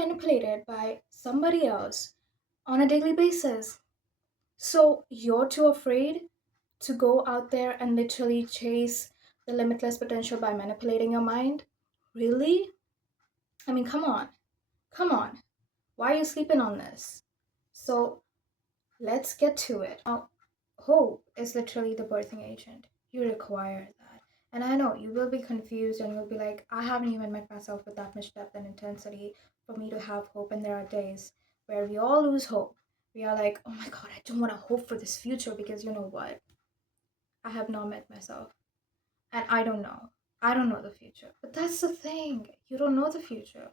manipulated by somebody else on a daily basis. So you're too afraid to go out there and literally chase the limitless potential by manipulating your mind? Really? I mean, come on. Come on. Why are you sleeping on this? So let's get to it. Now, hope is literally the birthing agent. You require that. And I know you will be confused and you'll be like, I haven't even met myself with that much depth and intensity for me to have hope. And there are days where we all lose hope. We are like, oh my God, I don't want to hope for this future because you know what? I have not met myself. And I don't know. I don't know the future. But that's the thing. You don't know the future.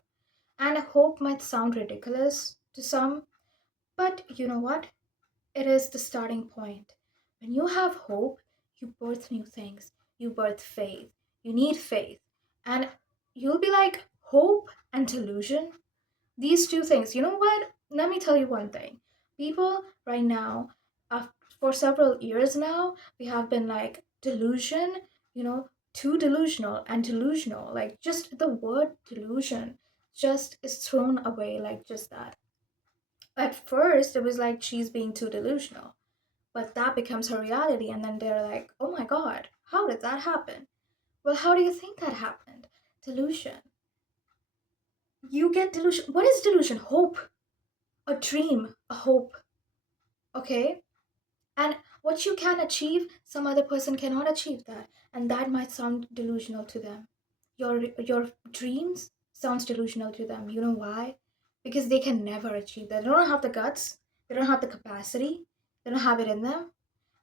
And hope might sound ridiculous to some, but you know what? It is the starting point. When you have hope, you birth new things. You birth faith. You need faith. And you'll be like, hope and delusion? These two things. You know what? Let me tell you one thing. People right now, for several years now, we have been like, delusion, too delusional and delusional. Like, just the word delusion just is thrown away like just that. At first, it was like she's being too delusional, but that becomes her reality, and then they're like, oh my God, how did that happen? Well, how do you think that happened? Delusion. You get delusion. What is delusion? Hope. A dream, a hope. Okay? And what you can achieve, some other person cannot achieve that. And that might sound delusional to them. Your dreams sounds delusional to them. You know why? Because they can never achieve that. They don't have the guts. They don't have the capacity. They don't have it in them.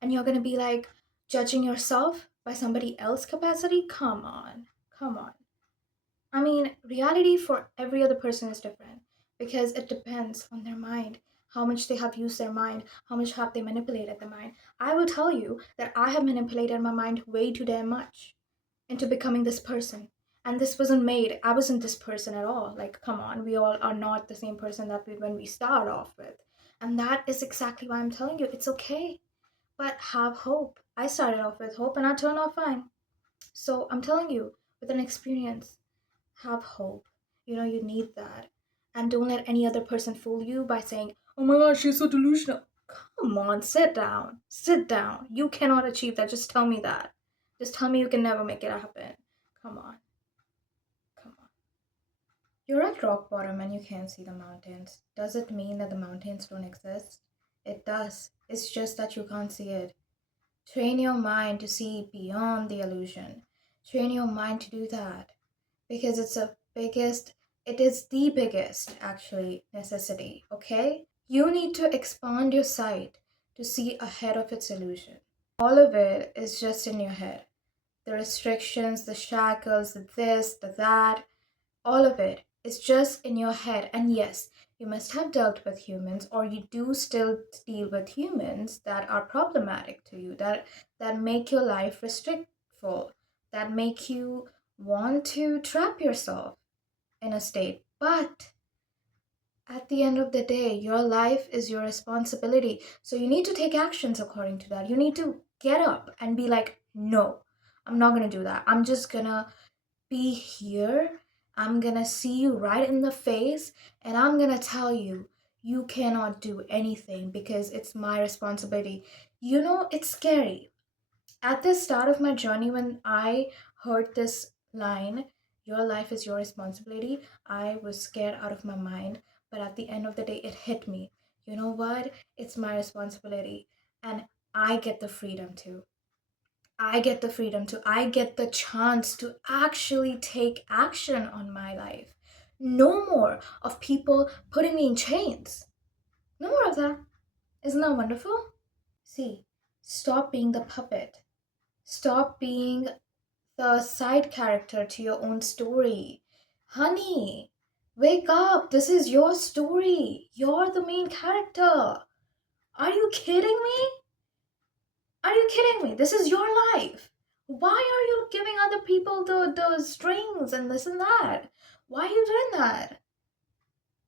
And you're gonna be like judging yourself by somebody else's capacity? Come on. Come on. I mean, reality for every other person is different because it depends on their mind, how much they have used their mind, how much have they manipulated the mind. I will tell you that I have manipulated my mind way too damn much into becoming this person. And this wasn't made. I wasn't this person at all. Like, come on, we all are not the same person that when we start off with. And that is exactly why I'm telling you it's okay. But have hope. I started off with hope and I turned out fine. So I'm telling you, with an experience, have hope. You need that. And don't let any other person fool you by saying, oh my god, she's so delusional. Come on, sit down. Sit down. You cannot achieve that. Just tell me that. Just tell me you can never make it happen. Come on. Come on. You're at rock bottom and you can't see the mountains. Does it mean that the mountains don't exist? It does. It's just that you can't see it. Train your mind to see beyond the illusion. Train your mind to do that because it is the biggest actually necessity, okay? You need to expand your sight to see ahead of its illusion. All of it is just in your head. The restrictions, the shackles, the this, the that, all of it is just in your head. And yes, you must have dealt with humans, or you do still deal with humans that are problematic to you, that make your life restrictful, that make you want to trap yourself in a state. But at the end of the day, your life is your responsibility. So you need to take actions according to that. You need to get up and be like, no, I'm not going to do that. I'm just going to be here. I'm gonna see you right in the face and I'm gonna tell you, you cannot do anything because it's my responsibility. It's scary. At the start of my journey, when I heard this line, your life is your responsibility, I was scared out of my mind. But at the end of the day, it hit me. You know what? It's my responsibility. And I get the freedom to. I get the chance to actually take action on my life. No more of people putting me in chains. No more of that. Isn't that wonderful? See, stop being the puppet. Stop being the side character to your own story. Honey, wake up. This is your story. You're the main character. Are you kidding me? Are you kidding me? This is your life. Why are you giving other people the strings and this and that? Why are you doing that?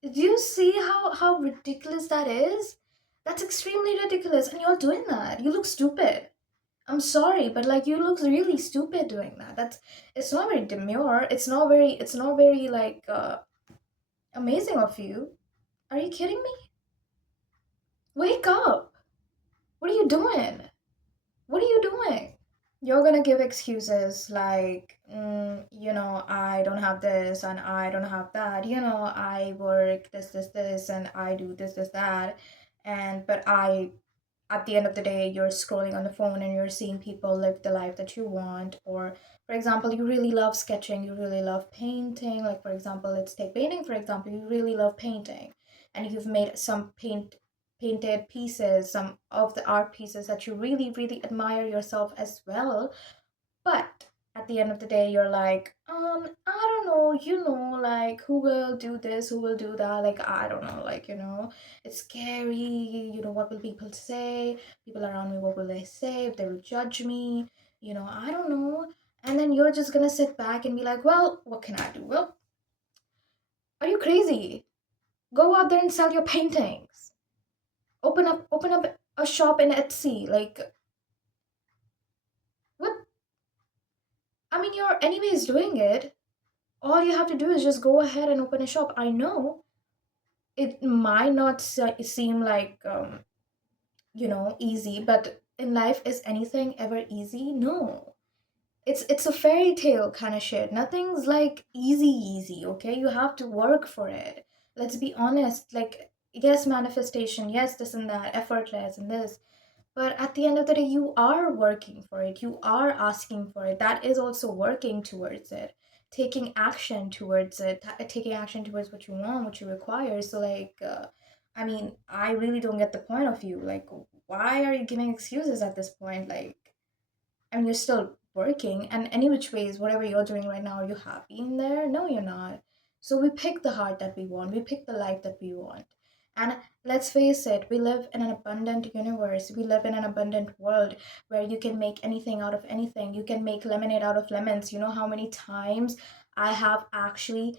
Do you see how ridiculous that is? That's extremely ridiculous, and you're doing that. You look stupid. I'm sorry, but like you look really stupid doing that. It's not very demure. It's not very like Amazing of you. Are you kidding me? Wake up. What are you doing? What are you doing? You're gonna give excuses like, I don't have this and I don't have that. I work this, and I do this, that. But at the end of the day, you're scrolling on the phone and you're seeing people live the life that you want. Or, for example, you really love sketching, you really love painting. Like, for example, let's take painting, for example, you really love painting and you've made some painted pieces, some of the art pieces that you really, really admire yourself as well. But at the end of the day, you're like, I don't know, like who will do this, who will do that? Like, I don't know, like, it's scary, what will people say? People around me, what will they say? If they will judge me, I don't know. And then you're just gonna sit back and be like, well, what can I do? Well, are you crazy? Go out there and sell your paintings. Open up a shop in Etsy. Like, what? I mean, you're anyways doing it. All you have to do is just go ahead and open a shop. I know it might not seem like easy, but in life, is anything ever easy? No. It's a fairy tale kind of shit. Nothing's like easy, okay? You have to work for it. Let's be honest. Like, yes, manifestation, yes, this and that, effortless and this. But at the end of the day, you are working for it. You are asking for it. That is also working towards it, taking action towards it, taking action towards what you want, what you require. So, like, I mean, I really don't get the point of view. Like, why are you giving excuses at this point? Like, I mean, you're still working, and any which ways, whatever you're doing right now, are you happy in there? No, you're not. So we pick the heart that we want, we pick the life that we want. And let's face it, we live in an abundant universe. We live in an abundant world where you can make anything out of anything. You can make lemonade out of lemons. You know how many times I have actually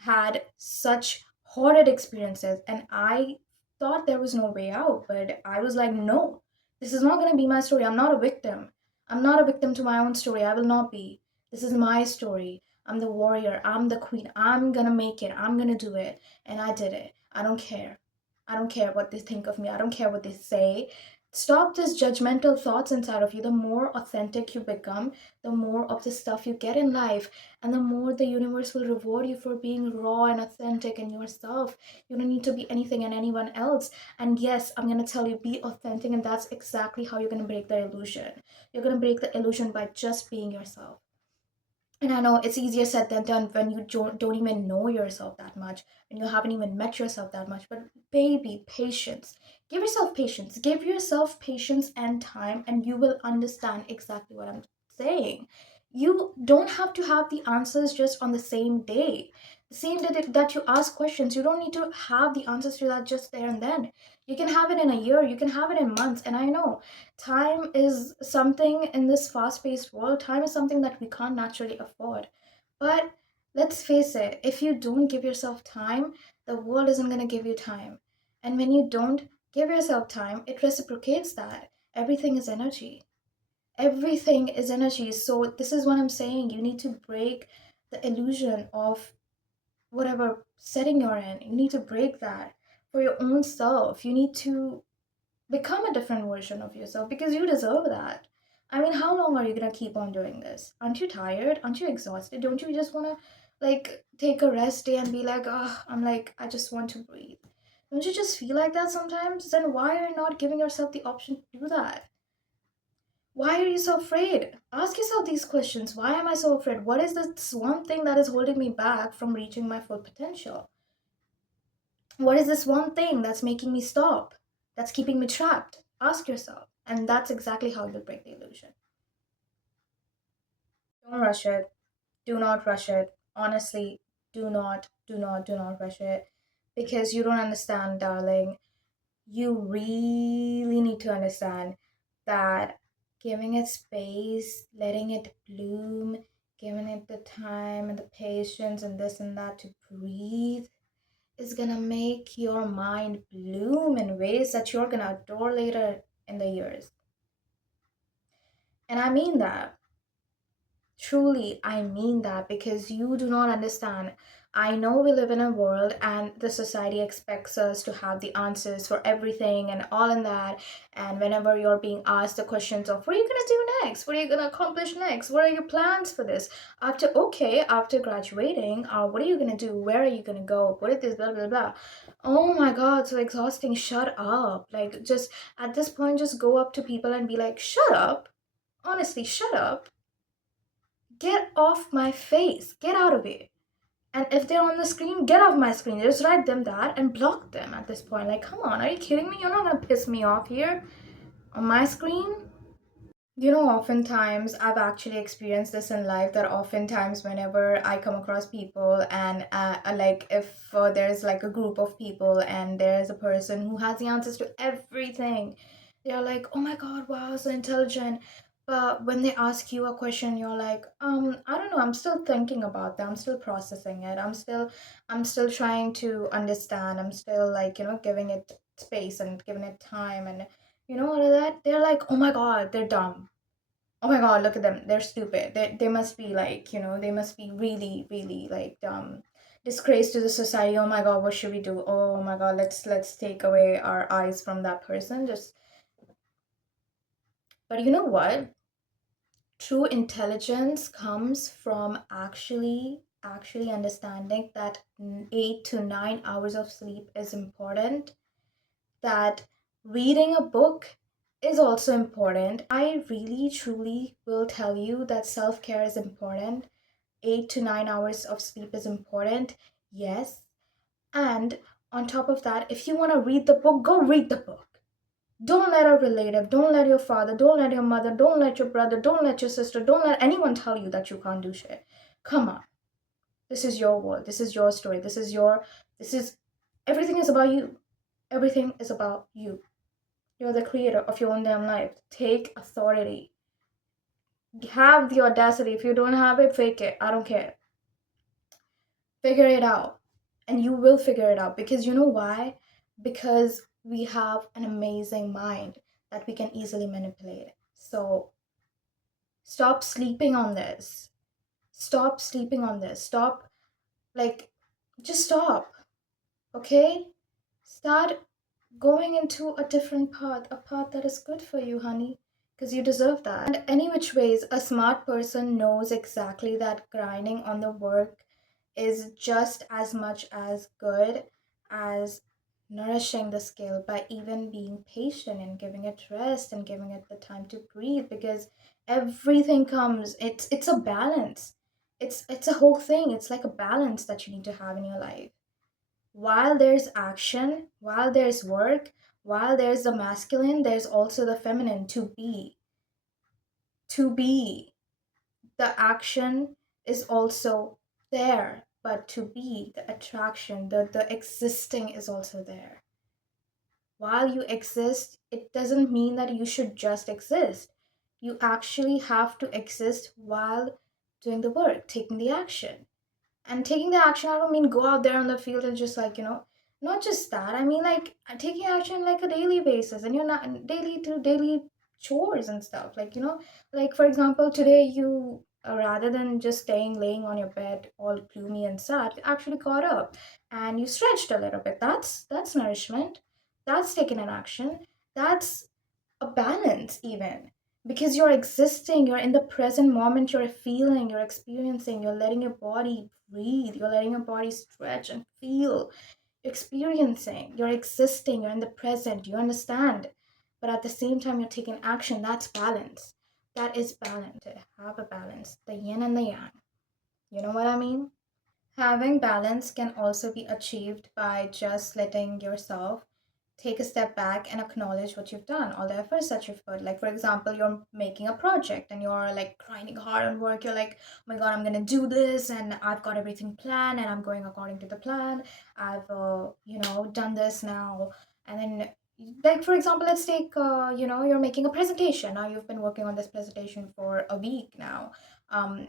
had such horrid experiences, and I thought there was no way out, but I was like, no, this is not going to be my story. I'm not a victim. I'm not a victim to my own story. I will not be. This is my story. I'm the warrior. I'm the queen. I'm gonna make it. I'm gonna do it. And I did it. I don't care. I don't care what they think of me. I don't care what they say. Stop this judgmental thoughts inside of you. The more authentic you become, the more of the stuff you get in life, and the more the universe will reward you for being raw and authentic in yourself. You don't need to be anything and anyone else. And yes, I'm going to tell you, be authentic, and that's exactly how you're going to break the illusion. You're going to break the illusion by just being yourself. And I know it's easier said than done when you don't even know yourself that much, when you haven't even met yourself that much. But baby, patience. Give yourself patience. Give yourself patience and time, and you will understand exactly what I'm saying. You don't have to have the answers just on the same day. The same day that you ask questions, you don't need to have the answers to that just there and then. You can have it in a year, you can have it in months. And I know time is something in this fast paced world, time is something that we can't naturally afford. But let's face it, if you don't give yourself time, the world isn't going to give you time. And when you don't give yourself time, it reciprocates that. Everything is energy. Everything is energy. So, this is what I'm saying. You need to break the illusion of whatever setting you're in. You need to break that for your own self. You need to become a different version of yourself because you deserve that. I mean, how long are you gonna keep on doing this? Aren't you tired? Aren't you exhausted? Don't you just wanna like take a rest day and be like, oh, I just want to breathe? Don't you just feel like that sometimes? Then why are you not giving yourself the option to do that? Why are you so afraid? Ask yourself these questions. Why am I so afraid? What is this one thing that is holding me back from reaching my full potential? What is this one thing that's making me stop? That's keeping me trapped? Ask yourself. And that's exactly how you'll break the illusion. Don't rush it. Do not rush it. Honestly, do not rush it. Because you don't understand, darling. You really need to understand that giving it space, letting it bloom, giving it the time and the patience and this and that to breathe is gonna make your mind bloom in ways that you're gonna adore later in the years. And I mean that. Truly, I mean that because you do not understand. I know we live in a world and the society expects us to have the answers for everything and all in that. And whenever you're being asked the questions of what are you gonna do next? What are you gonna accomplish next? What are your plans for this? After graduating, what are you gonna do? Where are you gonna go? What is this? Blah blah blah. Oh my god, so exhausting. Shut up. Like just at this point, just go up to people and be like, shut up. Honestly, shut up. Get off my face. Get out of it. And if they're on the screen, get off my screen. Just write them that and block them at this point. Like, come on, are you kidding me? You're not gonna piss me off here on my screen. Oftentimes I've actually experienced this in life that oftentimes whenever I come across people and like if there's like a group of people and there's a person who has the answers to everything, they're like, oh my God, wow, so intelligent. But when they ask you a question, you're like, I don't know, I'm still thinking about that. I'm still processing it. I'm still trying to understand. I'm still like, giving it space and giving it time and all of that. They're like, oh my God, they're dumb. Oh my God, look at them. They're stupid. They must be like, they must be really, really like disgrace to the society. Oh my God, what should we do? Oh my God, let's take away our eyes from that person. Just but you know what? True intelligence comes from actually understanding that 8 to 9 hours of sleep is important, that reading a book is also important. I really truly will tell you that self care is important. 8 to 9 hours of sleep is important, yes. And on top of that, if you want to read the book, go read the book. Don't let a relative, don't let your father, don't let your mother, don't let your brother, don't let your sister, don't let anyone tell you that you can't do shit. Come on. This is your world. This is your story. This is, everything is about you. Everything is about you. You're the creator of your own damn life. Take authority. Have the audacity. If you don't have it, fake it. I don't care. Figure it out. And you will figure it out because you know why? Because we have an amazing mind that we can easily manipulate. So stop sleeping on this. Stop sleeping on this. Stop, like, just stop. Okay? Start going into a different path, a path that is good for you, honey, because you deserve that. And any which ways, a smart person knows exactly that grinding on the work is just as much as good as nourishing the skill by even being patient and giving it rest and giving it the time to breathe, because everything comes, it's a balance. It's a whole thing. It's like a balance that you need to have in your life. While there's action, while there's work, while there's the masculine, there's also the feminine. To be the action is also there, but to be the attraction, the existing is also there. While you exist, it doesn't mean that you should just exist. You actually have to exist while doing the work, taking the action. And taking the action, I don't mean go out there on the field and just like, not just that. I mean like taking action like a daily basis, and you're not daily to daily chores and stuff. Like, like for example, today you rather than just staying laying on your bed all gloomy and sad, you actually got up and you stretched a little bit. That's nourishment. That's taking an action. That's a balance even, because you're existing, you're in the present moment, you're feeling, you're experiencing, you're letting your body breathe, you're letting your body stretch and feel, you're experiencing, you're existing, you're in the present, you understand, but at the same time you're taking action. That's balance. That is balance. To have a balance, the yin and the yang, you know what I mean? Having balance can also be achieved by just letting yourself take a step back and acknowledge what you've done, all the efforts that you've put. Like, for example, you're making a project and you're like grinding hard on work. You're like, oh my God, I'm going to do this and I've got everything planned and I'm going according to the plan. I've, done this now. And then, like, for example, let's take, you're making a presentation. Now you've been working on this presentation for a week now.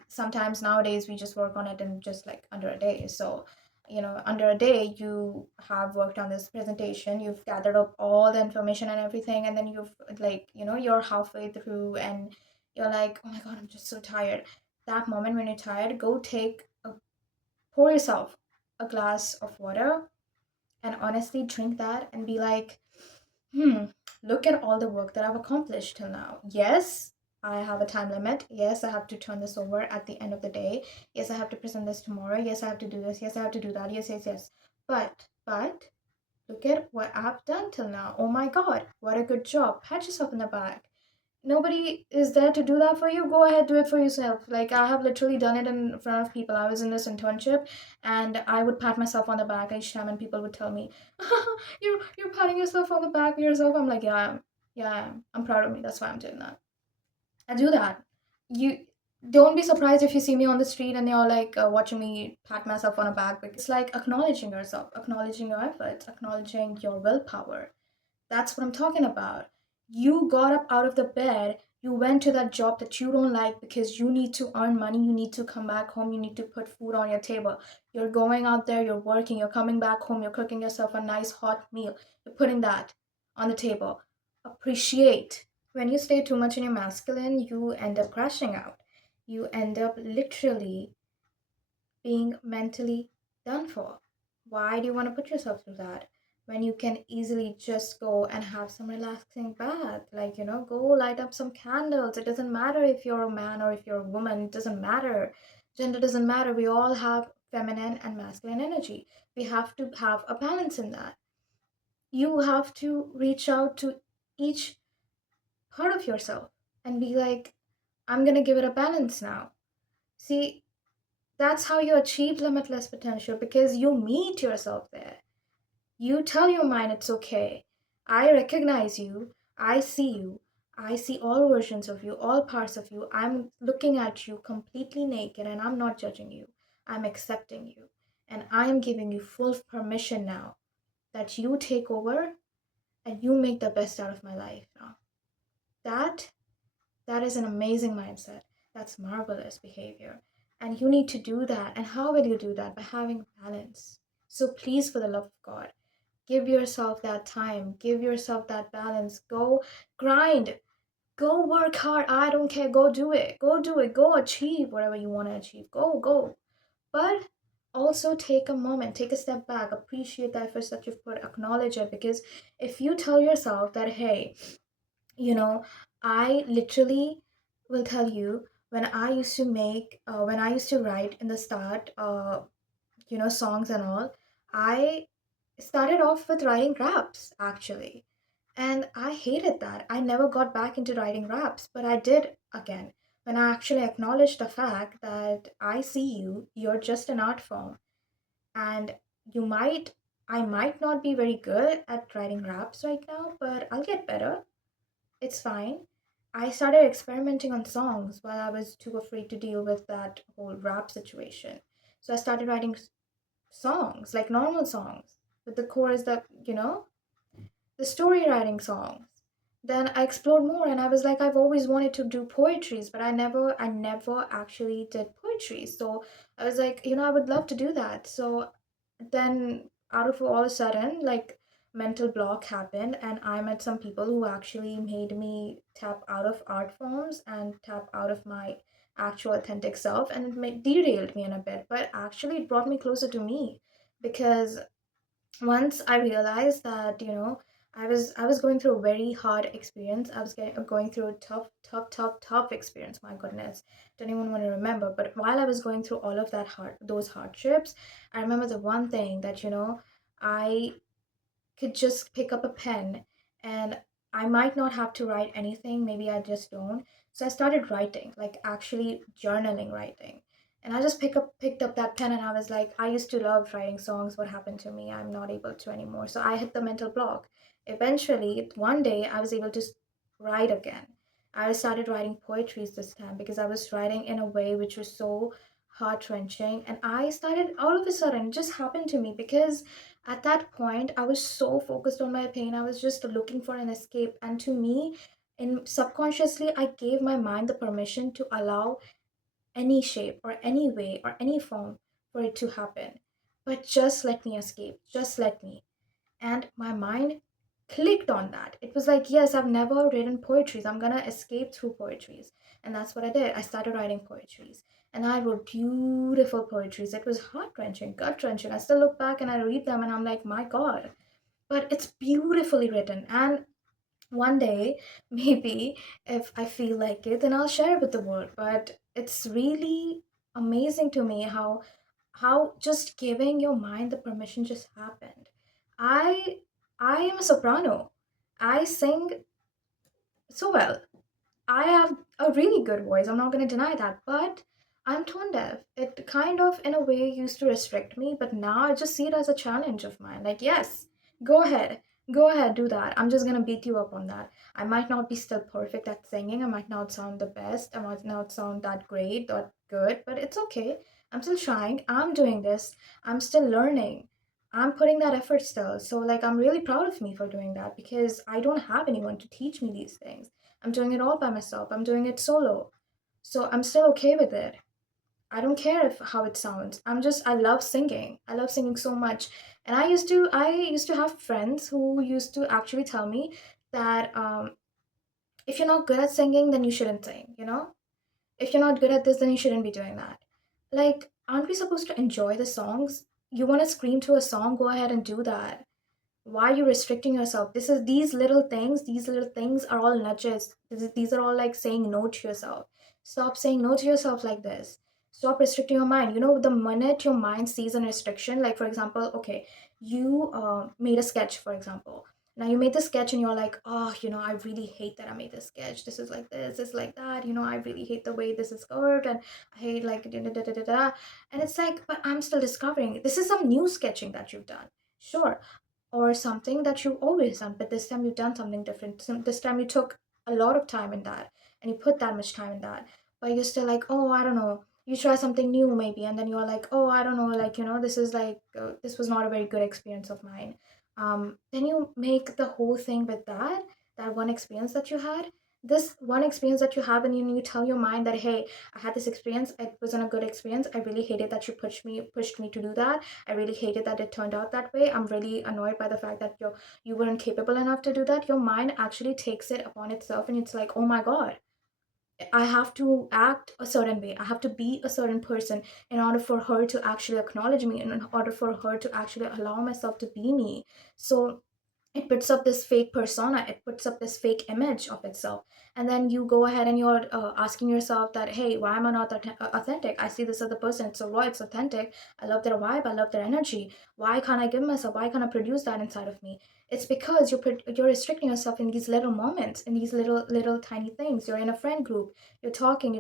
Sometimes nowadays we just work on it in just like under a day. So under a day you have worked on this presentation, you've gathered up all the information and everything, and then you've like you're halfway through and you're like, oh my God, I'm just so tired. That moment when you're tired, go take a pour yourself a glass of water and honestly drink that and be like, hmm, look at all the work that I've accomplished till now. Yes, I have a time limit. Yes, I have to turn this over at the end of the day. Yes, I have to present this tomorrow. Yes, I have to do this. Yes, I have to do that. Yes, yes, yes. But look at what I've done till now. Oh my God, what a good job. Pat yourself in the back. Nobody is there to do that for you. Go ahead, do it for yourself. Like, I have literally done it in front of people. I was in this internship and I would pat myself on the back each time and people would tell me, you're patting yourself on the back of yourself. I'm like, yeah, I am. Yeah, I am. I'm proud of me. That's why I'm doing that. I do that. You don't be surprised if you see me on the street and you're like watching me pat myself on the back, because it's like acknowledging yourself, acknowledging your efforts, acknowledging your willpower. That's what I'm talking about. You got up out of the bed, you went to that job that you don't like because you need to earn money, you need to come back home, you need to put food on your table. You're going out there, you're working, you're coming back home, you're cooking yourself a nice hot meal, you're putting that on the table. Appreciate. When you stay too much in your masculine, you end up crashing out. You end up literally being mentally done for. Why do you want to put yourself through that when you can easily just go and have some relaxing bath? Like, go light up some candles. It doesn't matter if you're a man or if you're a woman, it doesn't matter. Gender doesn't matter. We all have feminine and masculine energy. We have to have a balance in that. You have to reach out to each part of yourself and be like, I'm going to give it a balance now. See, that's how you achieve limitless potential, because you meet yourself there. You tell your mind it's okay. I recognize you. I see you. I see all versions of you, all parts of you. I'm looking at you completely naked and I'm not judging you. I'm accepting you. And I'm giving you full permission now that you take over and you make the best out of my life now. That That is an amazing mindset. That's marvelous behavior. And you need to do that. And how will you do that? By having balance. So please, for the love of God, give yourself that time. Give yourself that balance. Go grind. Go work hard. I don't care. Go do it. Go do it. Go achieve whatever you want to achieve. Go, go. But also take a moment, take a step back, appreciate the efforts that you've put, acknowledge it. Because if you tell yourself that, hey, you know, I literally will tell you, when I used to write in the start, songs and all, I started off with writing raps actually. And I hated that. I never got back into writing raps, but I did again when I actually acknowledged the fact that I see you, you're just an art form. And you might, I might not be very good at writing raps right now, but I'll get better. It's fine. I started experimenting on songs while I was too afraid to deal with that whole rap situation. So I started writing songs, like normal songs, with the chorus that, the story writing songs. Then I explored more and I was like, I've always wanted to do poetries, but I never actually did poetry. So I was like, I would love to do that. So then out of all a sudden, like, mental block happened and I met some people who actually made me tap out of art forms and tap out of my actual authentic self, and derailed me in a bit, but actually it brought me closer to me. Because once I realized that, I was going through a very hard experience. I was going through a tough, tough, tough, tough experience. My goodness, don't even want to remember. But while I was going through all of those hardships, I remember the one thing that, I could just pick up a pen, and I might not have to write anything. Maybe I just don't. So I started writing, like actually journaling writing. And I just picked up that pen and I was like, I used to love writing songs. What happened to me? I'm not able to anymore. So I hit the mental block. Eventually, one day I was able to write again. I started writing poetries this time because I was writing in a way which was so heart wrenching. And I started, all of a sudden, it just happened to me because at that point I was so focused on my pain. I was just looking for an escape, and to me, in subconsciously, I gave my mind the permission to allow any shape or any way or any form for it to happen. But just let me escape, just let me. And my mind clicked on that. It was like, yes, I've never written poetries, I'm gonna escape through poetries. And that's what I did. I started writing poetries. and I wrote beautiful poetries. It was heart wrenching, gut wrenching. I still look back and I read them and I'm like, my God. But it's beautifully written. And one day, maybe if I feel like it, then I'll share it with the world. But it's really amazing to me how just giving your mind the permission just happened. I I am a soprano. I sing so well. I have a really good voice. I'm not going to deny that, but I'm tone deaf. It kind of, in a way, used to restrict me, but now I just see it as a challenge of mine. Like, yes, go ahead, go ahead, do that. I'm just going to beat you up on that. I might not be still perfect at singing. I might not sound the best. I might not sound that great or good, but it's okay. I'm still trying. I'm doing this. I'm still learning. I'm putting that effort still. So, like, I'm really proud of me for doing that because I don't have anyone to teach me these things. I'm doing it all by myself. I'm doing it solo. So I'm still okay with it. I don't care if how it sounds. I love singing. I love singing so much. And I used to have friends who used to actually tell me that if you're not good at singing, then you shouldn't sing, you know? If you're not good at this, then you shouldn't be doing that. Like, aren't we supposed to enjoy the songs? You want to scream to a song, go ahead and do that. Why are you restricting yourself? These little things are all nudges. These are all like saying no to yourself. Stop saying no to yourself like this. Stop restricting your mind. The minute your mind sees a restriction, like for example, okay, you made a sketch, for example. Now you made the sketch and you're like, oh, I really hate that I made this sketch. This is like this, it's like that. I really hate the way this is curved, and I hate like da da da da da da. And it's like, but I'm still discovering. This is some new sketching that you've done. Sure, or something that you've always done, but this time you've done something different. This time you took a lot of time in that and you put that much time in that, but you're still like, oh, I don't know. You try something new maybe, and then you're like, oh, I don't know, like, this is like, this was not a very good experience of mine. Then you make the whole thing with that one experience that you had. This one experience that you have, and you tell your mind that, hey, I had this experience. It wasn't a good experience. I really hated that you pushed me to do that. I really hated that it turned out that way. I'm really annoyed by the fact that you weren't capable enough to do that. Your mind actually takes it upon itself and it's like, oh my God, I have to act a certain way. I have to be a certain person in order for her to actually acknowledge me, and in order for her to actually allow myself to be me. So it puts up this fake persona, it puts up this fake image of itself, and then you go ahead and you're asking yourself that, hey, why am I not authentic? I see this other person, it's so raw, it's authentic. I love their vibe, I love their energy. Why can't I give myself, why can't I produce that inside of me? It's because you're restricting yourself in these little moments, in these little tiny things. You're in a friend group, you're talking,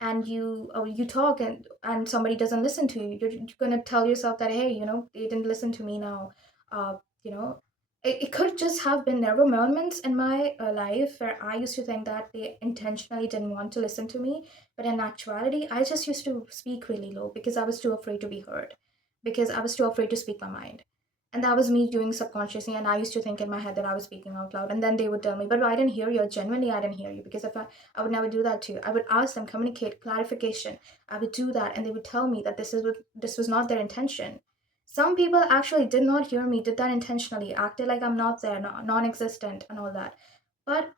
and you talk, and somebody doesn't listen to you. You're gonna tell yourself that, hey, they didn't listen to me now. You know it could just have been, there were moments in my life where I used to think that they intentionally didn't want to listen to me, but in actuality I just used to speak really low because I was too afraid to be heard, because I was too afraid to speak my mind. And that was me doing subconsciously, and I used to think in my head that I was speaking out loud, and then they would tell me, but I didn't hear you, genuinely I didn't hear you, because if I would never do that to you. I would ask them, communicate, clarification. I would do that, and they would tell me that this was not their intention. Some people actually did not hear me, did that intentionally, acted like I'm not there, non existent, and all that. But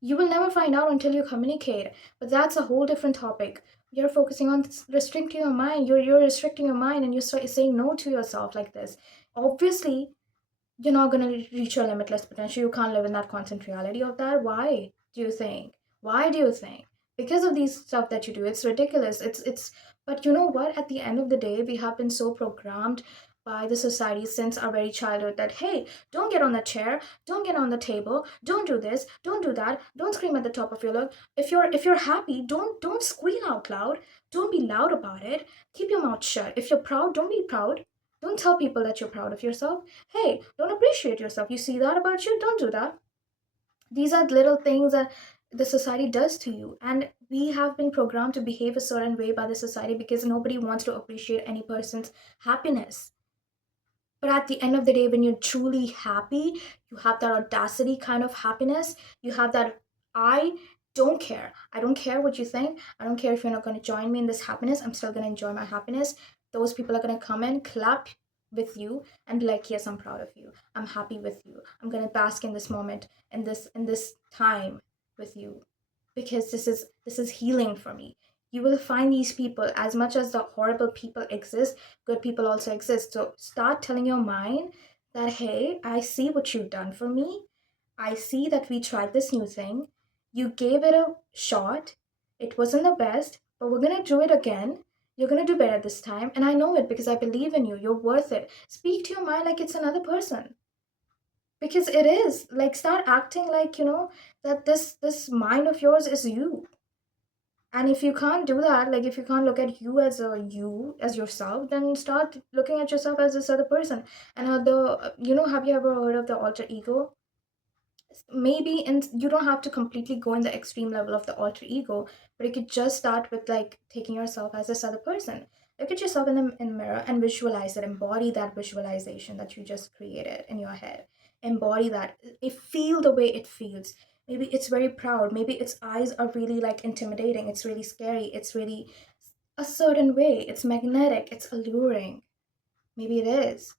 you will never find out until you communicate. But that's a whole different topic. You're focusing on restricting your mind. You're restricting your mind, and you're saying no to yourself like this. Obviously, you're not going to reach your limitless potential. You can't live in that constant reality of that. Why do you think? Why do you think? Because of these stuff that you do. It's ridiculous. It's But you know what? At the end of the day, we have been so programmed by the society since our very childhood that, hey, don't get on the chair, don't get on the table, don't do this, don't do that, don't scream at the top of your lungs. If you're happy, don't squeal out loud. Don't be loud about it. Keep your mouth shut. If you're proud, don't be proud. Don't tell people that you're proud of yourself. Hey, don't appreciate yourself. You see that about you? Don't do that. These are little things that the society does to you. And we have been programmed to behave a certain way by the society because nobody wants to appreciate any person's happiness. But at the end of the day, when you're truly happy, you have that audacity kind of happiness. You have that, I don't care. I don't care what you think. I don't care if you're not going to join me in this happiness. I'm still going to enjoy my happiness. Those people are going to come and clap with you and be like, yes, I'm proud of you. I'm happy with you. I'm going to bask in this moment, in this time with you, because this is healing for me. You will find these people. As much as the horrible people exist, good people also exist. So start telling your mind that, hey, I see what you've done for me. I see that we tried this new thing. You gave it a shot. It wasn't the best, but we're going to do it again. You're going to do better this time. And I know it because I believe in you. You're worth it. Speak to your mind like it's another person. Because it is. Like, start acting like, that this mind of yours is you. And if you can't do that, like if you can't look at you as yourself, then start looking at yourself as this other person. And have you ever heard of the alter ego? Maybe, and you don't have to completely go in the extreme level of the alter ego, but you could just start with like taking yourself as this other person. Look at yourself in the mirror and visualize it. Embody that visualization that you just created in your head. Embody that. It feel the way it feels. Maybe it's very proud. Maybe its eyes are really like intimidating. It's really scary. It's really a certain way. It's magnetic. It's alluring. Maybe it is.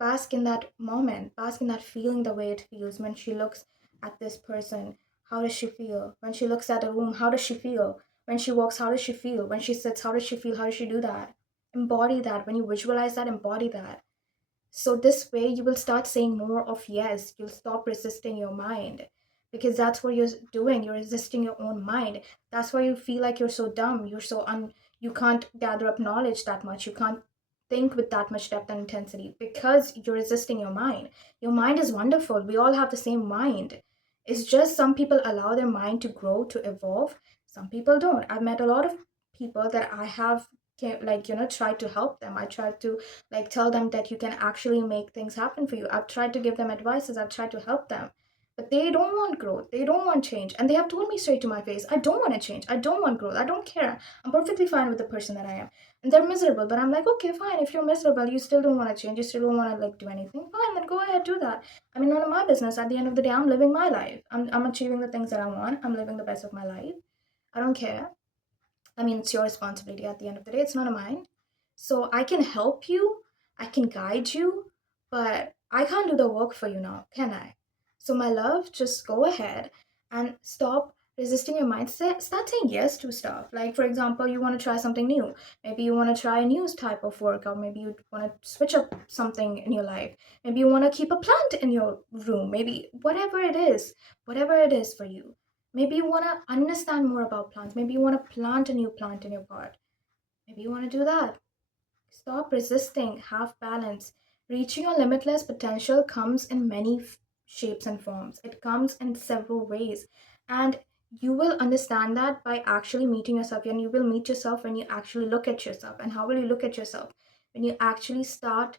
Bask in that moment, bask in that feeling the way it feels when she looks at this person. How does she feel? When she looks at a room, how does she feel? When she walks, how does she feel? When she sits, how does she feel? How does she do that? Embody that. When you visualize that, embody that. So this way you will start saying more of yes. You'll stop resisting your mind, because that's what you're doing. You're resisting your own mind. That's why you feel like you're so dumb. You can't gather up knowledge that much. You can't think with that much depth and intensity because you're resisting your mind. Your mind is wonderful. We all have the same mind. It's just some people allow their mind to grow, to evolve. Some people don't. I've met a lot of people that I have tried to help them. I tried to like tell them that you can actually make things happen for you. I've tried to give them advices. I've tried to help them, but they don't want growth. They don't want change, and they have told me straight to my face, I don't want to change. I don't want growth. I don't care. I'm perfectly fine with the person that I am. And they're miserable, but I'm like, okay, fine. If you're miserable, you still don't want to change, you still don't want to like do anything, fine, then go ahead, do that. I mean, none of my business. At the end of the day, I'm living my life. I'm achieving the things that I want. I'm living the best of my life. I don't care. I mean, it's your responsibility at the end of the day, it's none of mine. So I can help you, I can guide you, but I can't do the work for you now, can I? So, my love, just go ahead and stop resisting your mindset. Start saying yes to stuff. Like, for example, you want to try something new. Maybe you want to try a new type of workout. Maybe you want to switch up something in your life. Maybe you want to keep a plant in your room. Maybe whatever it is for you. Maybe you want to understand more about plants. Maybe you want to plant a new plant in your pot. Maybe you want to do that. Stop resisting. Have balance. Reaching your limitless potential comes in many shapes and forms. It comes in several ways. And you will understand that by actually meeting yourself. And you will meet yourself when you actually look at yourself. And how will you look at yourself? When you actually start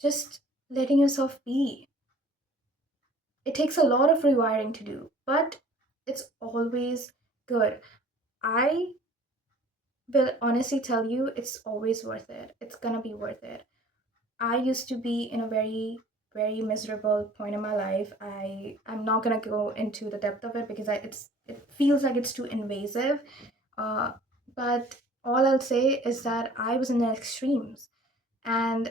just letting yourself be. It takes a lot of rewiring to do, but it's always good. I will honestly tell you, it's always worth it. It's gonna be worth it. I used to be in a very, very miserable point in my life. I'm not gonna go into the depth of it because it feels like it's too invasive. Uh, but all I'll say is that I was in the extremes, and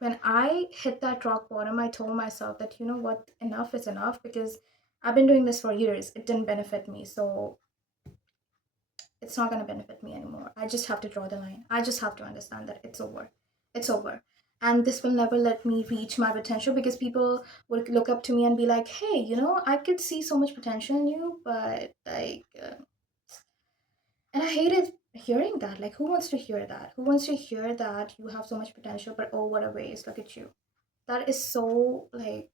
when I hit that rock bottom, I told myself that, you know what, enough is enough, because I've been doing this for years. It didn't benefit me. So it's not going to benefit me anymore. I just have to draw the line. I just have to understand that it's over. It's over. And this will never let me reach my potential, because people would look up to me and be like, hey, I could see so much potential in you, but like, and I hated hearing that. Like, who wants to hear that? Who wants to hear that you have so much potential, but oh, what a waste. Look at you. That is so like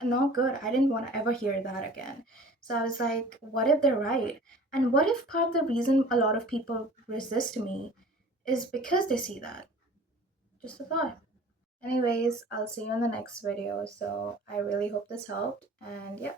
not good. I didn't want to ever hear that again. So I was like, what if they're right? And what if part of the reason a lot of people resist me is because they see that? Just a thought. Anyways, I'll see you in the next video. So I really hope this helped. And yeah.